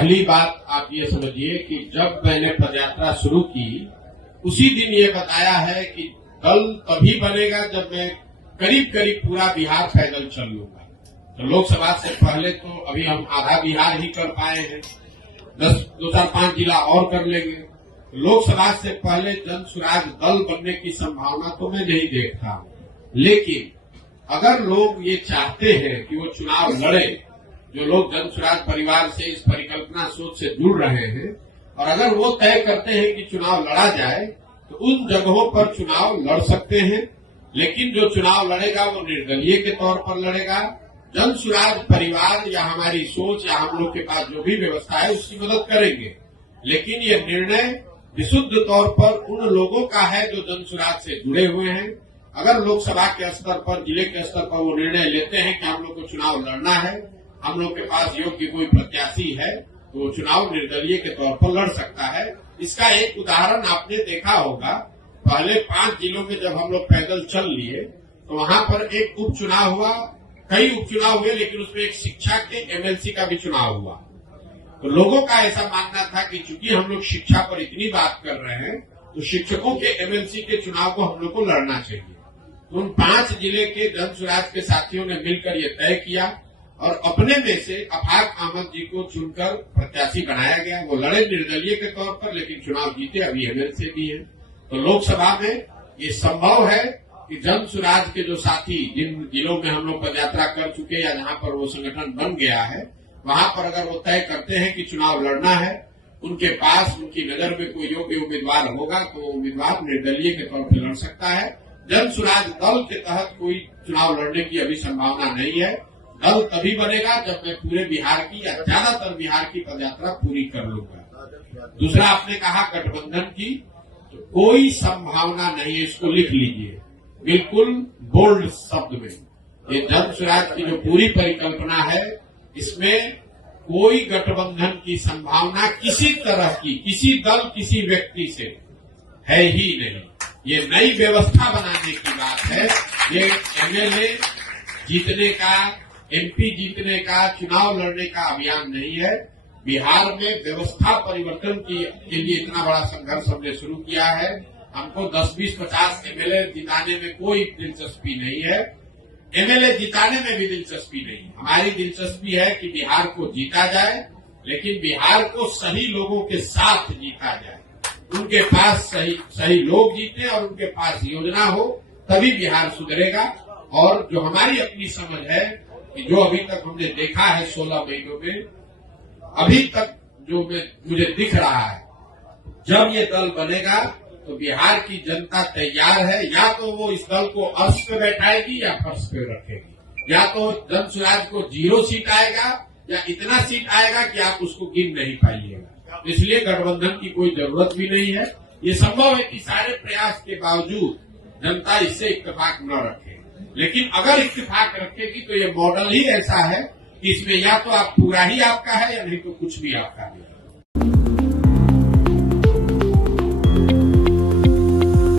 पहली बात आप ये समझिए कि जब मैंने पदयात्रा शुरू की उसी दिन ये बताया है कि दल तभी बनेगा जब मैं करीब करीब पूरा बिहार पैदल चल लूंगा। तो लोकसभा से पहले तो अभी हम आधा बिहार ही कर पाए हैं, 2-4-5 जिला और कर लेंगे। लोकसभा से पहले जन स्वराज दल बनने की संभावना तो मैं नहीं देखता हूं, लेकिन अगर लोग ये चाहते हैं कि वो चुनाव लड़े, जो लोग जन स्वराज परिवार से इस परिकल्पना सोच से जुड़ रहे हैं, और अगर वो तय करते हैं कि चुनाव लड़ा जाए तो उन जगहों पर चुनाव लड़ सकते हैं। लेकिन जो चुनाव लड़ेगा वो निर्दलीय के तौर पर लड़ेगा। जन स्वराज परिवार या हमारी सोच या हम लोग के पास जो भी व्यवस्था है उसकी मदद करेंगे, लेकिन ये निर्णय विशुद्ध तौर पर उन लोगों का है जो जन स्वराज से जुड़े हुए हैं। अगर लोकसभा के स्तर पर, जिले के स्तर पर वो निर्णय लेते हैं कि हम लोग को चुनाव लड़ना है, हम लोग के पास योग्य कोई प्रत्याशी है, तो वो चुनाव निर्दलीय के तौर पर लड़ सकता है। इसका एक उदाहरण आपने देखा होगा, पहले 5 जिलों में जब हम लोग पैदल चल लिए तो वहां पर एक उपचुनाव हुआ, कई उपचुनाव हुए, लेकिन उसमें एक शिक्षा के एमएलसी का भी चुनाव हुआ। तो लोगों का ऐसा मानना था कि चूंकि हम लोग शिक्षा पर इतनी बात कर रहे हैं तो शिक्षकों के एमएलसी के चुनाव को हम लोग को लड़ना चाहिए। तो उन 5 जिले के जन स्वराज के साथियों ने मिलकर ये तय किया और अपने में से अफाक अहमद जी को चुनकर प्रत्याशी बनाया गया। वो लड़े निर्दलीय के तौर पर, लेकिन चुनाव जीते, अभी एमएलसी भी है। तो लोकसभा में ये संभव है कि जन स्वराज के जो साथी जिन जिलों में हम लोग पदयात्रा कर चुके या जहां पर वो संगठन बन गया है, वहां पर अगर वो तय करते हैं कि चुनाव लड़ना है, उनके पास उनकी नजर में कोई योग्य उम्मीदवार होगा तो उम्मीदवार निर्दलीय के तौर पर लड़ सकता है। जन स्वराज दल के तहत कोई चुनाव लड़ने की अभी संभावना नहीं है। दल तभी बनेगा जब मैं पूरे बिहार की या ज्यादातर बिहार की पदयात्रा पूरी कर लूंगा। दूसरा आपने कहा गठबंधन की, तो कोई संभावना नहीं है, इसको लिख लीजिए बिल्कुल बोल्ड शब्द में। ये जन स्वराज की जो पूरी परिकल्पना है, इसमें कोई गठबंधन की संभावना किसी तरह की, किसी दल किसी व्यक्ति से है ही नहीं। ये नई व्यवस्था बनाने की बात है। ये एमएलए जीतने का, एमपी जीतने का, चुनाव लड़ने का अभियान नहीं है। बिहार में व्यवस्था परिवर्तन के लिए इतना बड़ा संघर्ष हमने शुरू किया है। हमको 10, 20, 50 एमएलए जिताने में कोई दिलचस्पी नहीं है, एमएलए जिताने में भी दिलचस्पी नहीं। हमारी दिलचस्पी है कि बिहार को जीता जाए, लेकिन बिहार को सही लोगों के साथ जीता जाए, उनके पास सही लोग जीते और उनके पास योजना हो, तभी बिहार सुधरेगा। और जो हमारी अपनी समझ है कि जो अभी तक हमने देखा है 16 महीनों में, अभी तक जो मुझे दिख रहा है, जब ये दल बनेगा तो बिहार की जनता तैयार है। या तो वो इस दल को अर्श पे बैठाएगी या फर्श पे रखेगी, या तो जन स्वराज को 0 सीट आएगा या इतना सीट आएगा कि आप उसको गिन नहीं पाइएगा। इसलिए गठबंधन की कोई जरूरत भी नहीं है। ये संभव है कि सारे प्रयास के बावजूद जनता इससे इत्तेफाक न रखे, लेकिन अगर इत्तेफाक रखेगी तो ये मॉडल ही ऐसा है कि इसमें या तो आप पूरा ही आपका है या नहीं तो कुछ भी आपका नहीं।